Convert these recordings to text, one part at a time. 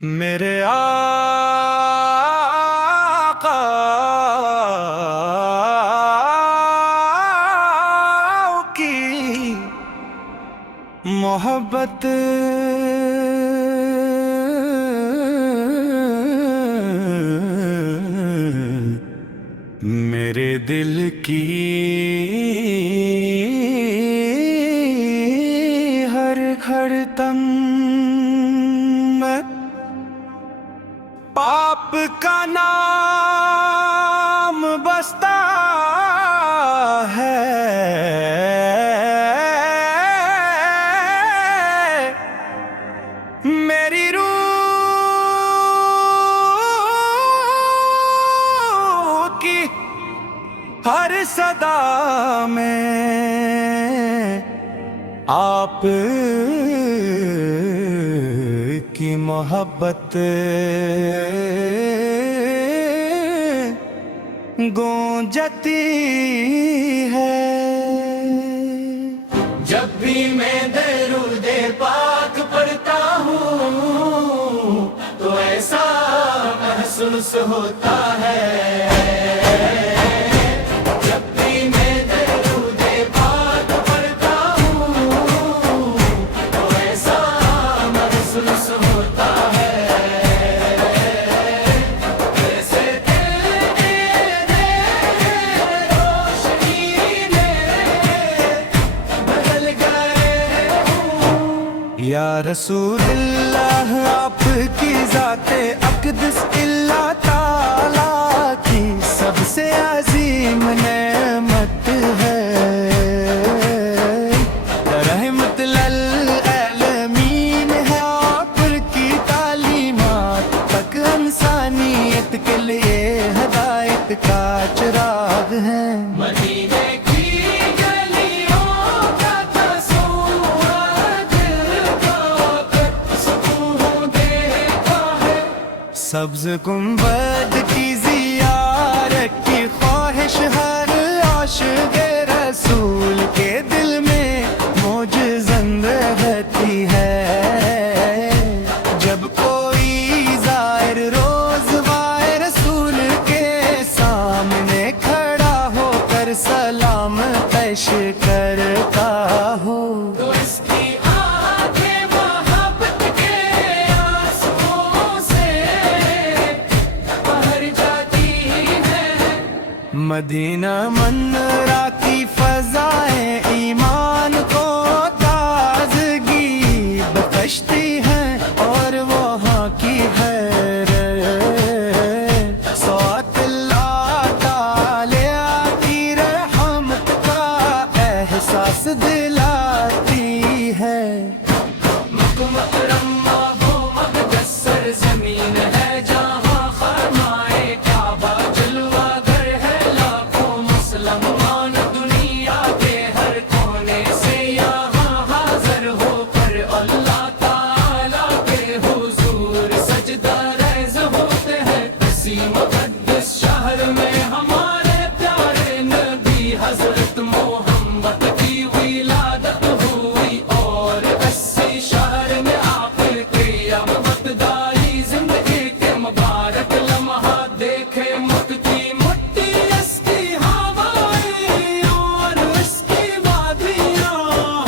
میرے آقا کی محبت میرے دل کی ہر دھڑکن میں پاپ کا نام بستا ہے، میری روح کی ہر صدا میں آپ کی محبت گونجتی ہے۔ جب بھی میں درود پاک پڑھتا ہوں تو ایسا محسوس ہوتا ہے، جب بھی میں درود پاک پڑھتا ہوں تو ایسا محسوس ہوتا ہے، جیسے دل روشنی نے بدل گئے ہوں۔ یا رسول اللہ، آپ کی ذات اقدس اللہ تعالیٰ کی سب سے عظیم نعمت ہے، رحمت للعالمین ہے، آپ کی تعلیمات تک انسانیت کے لیے ہدایت کا چراغ ہے۔ مدینے کی گلیوں کا تصور دل کو سکون دیتا ہے، سبز گنبد کی زیارت کی خواہش ہر عاشق رسول کے دل میں موجزن رہتی ہے، جب کوئی زائر روزوائے رسول کے سامنے کھڑا ہو کر سلام پیش کرتا ہو تو اس کی آنکھیں محبت کے آنسوؤں سے بھر جاتی ہیں۔ مدینہ منورہ کی فضائیں ایمان کو تازگی بخشتی ہیں، اور وہاں کی حیرت صوت اللہ تعالی کی رحمت کا احساس دلاتی ہے۔ مکہ مکرمہ وہ مقدس سرزمین ہے جہاں خرمائے کعبہ جلوہ گر ہے، لاکھوں مسلمان دنیا کے ہر کونے سے یہاں حاضر ہو کر اللہ تعالیٰ کے حضور سجدہ ریز ہوتے ہیں۔ اسی مقدس شہر میں ہمارے پیارے نبی حضرت محمد کی ولادت ہوئی، اور اسی شہر میں آپ کی اب وفاداری زندگی کے مبارک لمحات دیکھے، مٹی مٹی اس کی ہوائیں اور اس کی وادیاں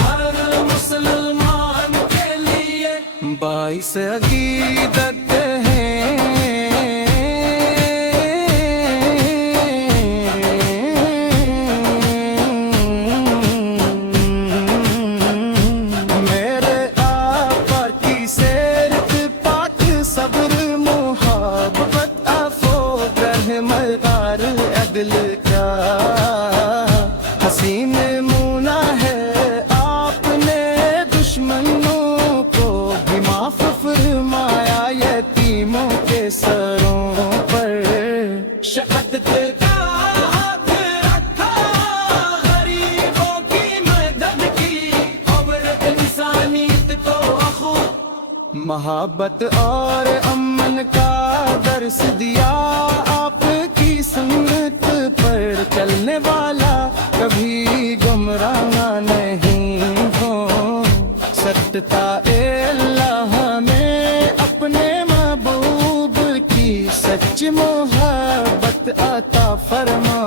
ہر مسلمان کے لیے باعث عقیدت ہیں۔ میرے آقا کی سیرت پاک صبر محبت عفو رحم غار عدل کا حسین نمونہ ہے، آپ نے دشمنوں کو بھی معاف فرمایا، یتیموں کے سروں پر شہادت کا ہاتھ رکھا، غریبوں کی مدد کی اور انسانیت کو اخو محبت اور امن کا درس دیا، آپ کی سنت پر چلنے والا کبھی گمراہ نہیں ہو سکتا۔ اللہ ہمیں اپنے محبت عطا فرما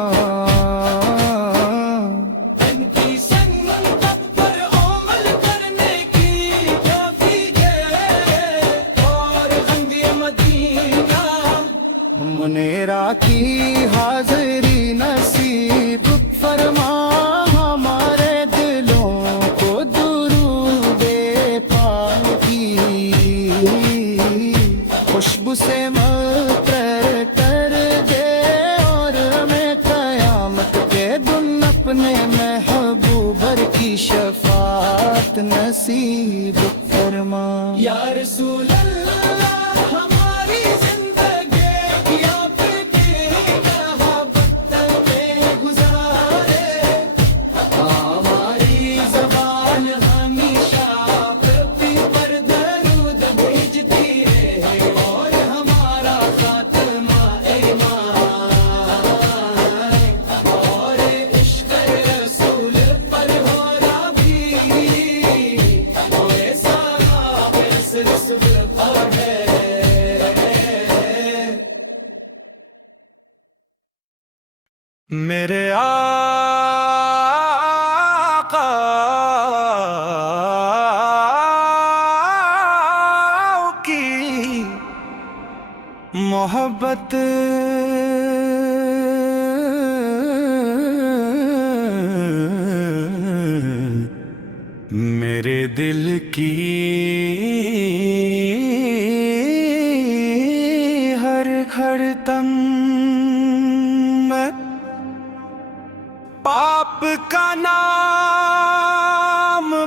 منیرا کی حاضری نصیب فرما ہمارے دلوں کو درود پاک کی خوشبو سے مطر کر دے اور ہمیں قیامت کے دن اپنے محبوبر کی شفاعت نصیب فرما یا رسول اللہ ہماری زندگی آپ کی محبت میں گزارے ہماری زبان ہمیشہ آپ پر درود بھیجتی رہے اور ہمارا خاتمہ ایمان اور عشق رسول پر ہو رابی اور سارا بس رسول پر ہے میرے آقا کی محبت میرے دل کی ہر دھڑکن میں پاپ کا نام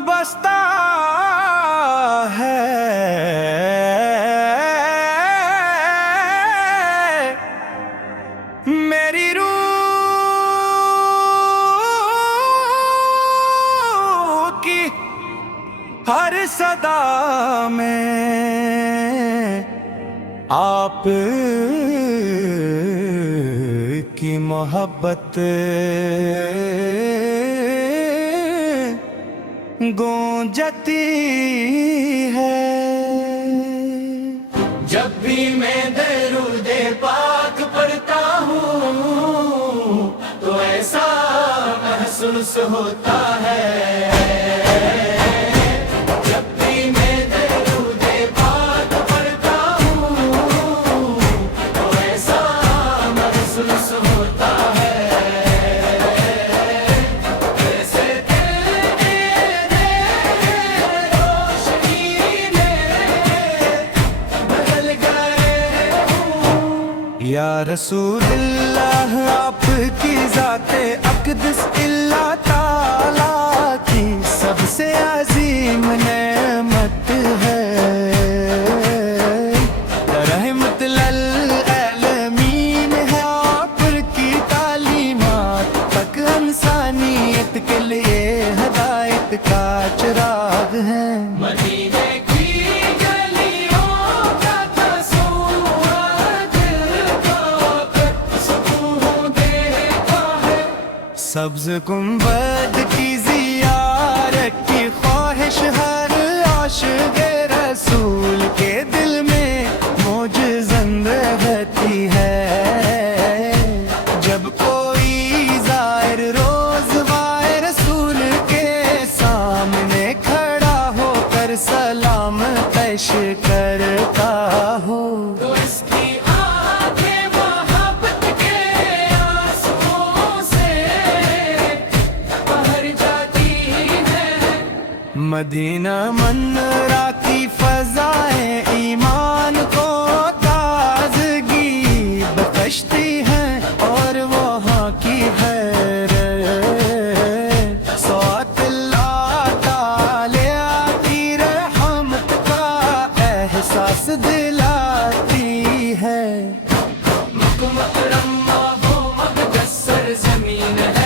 بستا ہے میری روح کی ہر صدا میں آپ کی محبت گونجتی ہے جب بھی میں درود پاک پڑھتا ہوں تو ایسا محسوس ہوتا ہے جب بھی میں درود پاک پڑھتا ہوں تو ایسا محسوس ہوتا ہے جیسے دل میرے روشنی میں بدل گئے ہوں یا رسول اللہ آپ کی ذات اقدس اللہ تعالیٰ کی سب سے عظیم نعمت ہے رحمت للعالمین ہے آپ کی تعلیمات تک انسانیت کے لیے ہدایت کا چراغ ہے مدینے کی گلیوں کا تصور دل کو سکون دیتا ہے سبز گنبد کی زیارت کی خواہش ہر عاشق رسول کے دل میں موجزن رہتی ہے جب کوئی زائر روز وائے رسول کے سامنے کھڑا ہو کر سلام پیش کرتا ہو تو اس کی آنکھیں محبت کے آنسوؤں سے بہر جاتی ہیں مدینہ منورہ کی فضائیں ایمان کو تازگی بخشتی ہیں اور وہاں کی حیرت صوت اللہ تعالی کی رحمت کا احساس دلاتی ہے مکہ مکرمہ وہ مقدس سرزمین ہے